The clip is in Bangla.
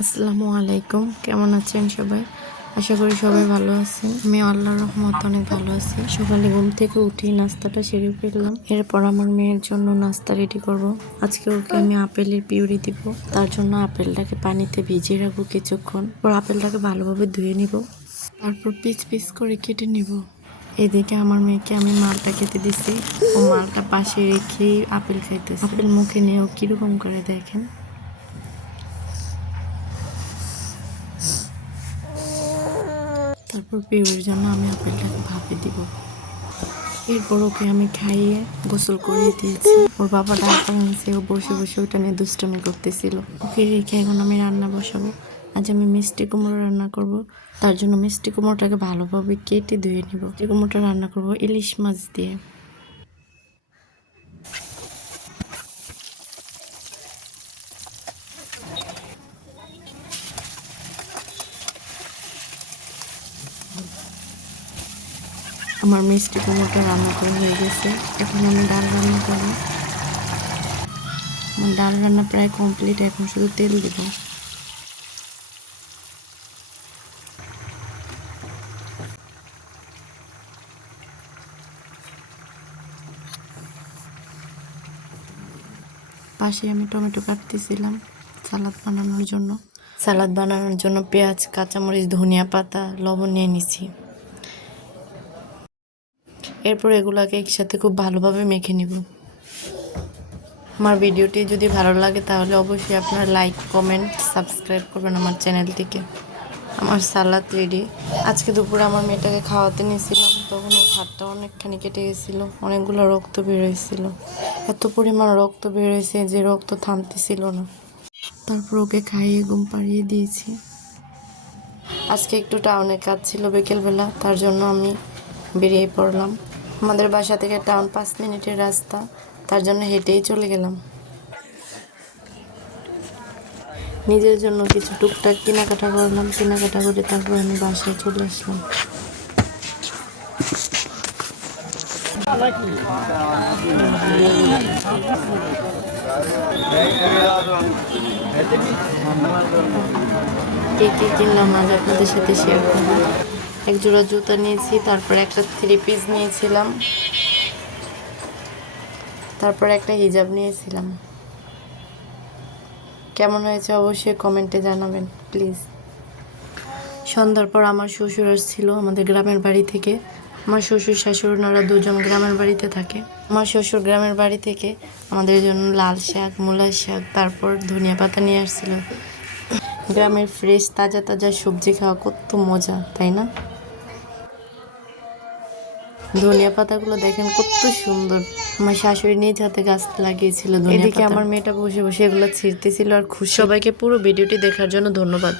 আসসালামু আলাইকুম। কেমন আছেন সবাই? আশা করি সবাই ভালো আছেন। আমি আল্লাহর রহমত অনেক ভালো আছি। সকালে ঘুম থেকে উঠি নাস্তাটা সেরে ফেললাম। এরপর আমার মেয়ের জন্য নাস্তা রেডি করব। আজকে ওকে আমি আপেলের পিউরি দিব। তার জন্য আপেলটাকে পানিতে ভিজিয়ে রাখব কিছুক্ষণ। ওর আপেলটাকে ভালোভাবে ধুয়ে নিব। তারপর পিচ পিচ করে কেটে নিব। এদিকে আমার মেয়েকে আমি মালটা খেতে দিছি। ও মালটা পাশে রেখে আপেল খাইতেছে। আপেল মুখে নিয়ে ও কীরকম করে দেখেন। তারপর পেউর জন্য আমি আপেলটাকে ভাপে দিব। এরপর ওকে আমি খাইয়ে গোসল করিয়ে দিয়েছি। ওর বাবা ডাক্তার আনছে, ও বসে বসে ওটা নিয়ে দুষ্টমি করতেছিল। ওকে রেখে এখন আমি রান্না বসাবো। আজ আমি মিষ্টি কুমড়ো রান্না করব। তার জন্য মিষ্টি কুমড়োটাকে ভালোভাবে কেটে ধুয়ে নিব। মিষ্টি কুমড়োটা রান্না করব ইলিশ মাছ দিয়ে। আমার মিষ্টি কুমড়োটা রান্না করা হয়ে গেছে। এখন আমি ডাল রান্না করব। আমার ডাল রান্না প্রায় কমপ্লিট এখন শুধু তেল দিব। পাশে আমি টমেটো কাটতেছিলাম সালাদ বানানোর জন্য। সালাদ বানানোর জন্য পেঁয়াজ, কাঁচামরিচ, ধনিয়া পাতা, লবণ নিয়ে নিছি এরপর এগুলাকে একসাথে খুব ভালোভাবে মেখে নিব। আমার ভিডিওটি যদি ভালো লাগে তাহলে অবশ্যই আপনারা লাইক কমেন্ট সাবস্ক্রাইব করবেন আমার চ্যানেলটিকে আমার সালাদ রেডি আজকে দুপুরে আমার মেয়েটাকে খাওয়াতে নিয়েছিলাম, তখন ওর হাতটা অনেকখানি কেটে গেছিল, অনেকগুলো রক্ত বের হয়েছিল। এত পরিমাণ রক্ত বের হয়েছে যে রক্ত থামতেছিল না। তারপর ওকে খাইয়ে ঘুম পাড়িয়ে দিয়েছি। আজকে একটু টাউনে কাজ ছিল বিকেলবেলা, তার জন্য আমি বেরিয়ে পড়লাম। আমাদের বাসা থেকে টাউন পাঁচ মিনিটের রাস্তা। তার জন্য হেঁটেই চলে গেলাম। নিজের জন্য কিছু টুকটাক কেনাকাটা করলাম। কেনাকাটা করে তারপর আমি বাসায় চলে আসলাম। কে কে কিনলাম আজ আপনাদের সাথে শেয়ার করব। এক জোড়া জুতা নিয়েছি, তারপর একটা থ্রি পিস নিয়েছিলাম। তারপর একটা হিজাব নিয়েছিলাম। কেমন হয়েছে অবশ্যই কমেন্টে জানাবেন প্লিজ সন্ধ্যার পর আমার শ্বশুর আসছিল আমাদের গ্রামের বাড়ি থেকে। আমার শ্বশুর, শাশুড় ওনারা দুজন গ্রামের বাড়িতে থাকে। আমার শ্বশুর গ্রামের বাড়ি থেকে আমাদের জন্য লাল শাক, মূলা শাক, তারপর ধনিয়া পাতা নিয়ে আসছিল। গ্রামের ফ্রেশ তাজা তাজা সবজি খাওয়া কত মজা, তাই না? ধনিয়া পাতাগুলো দেখেন কত সুন্দর। আমার শাশুড়ি নিজ হাতে গাছ লাগিয়েছিল এদিকে আমার মেয়েটা বসে বসে এগুলো ছিঁড়তেছিল আর খুশি। সবাইকে পুরো ভিডিওটি দেখার জন্য ধন্যবাদ।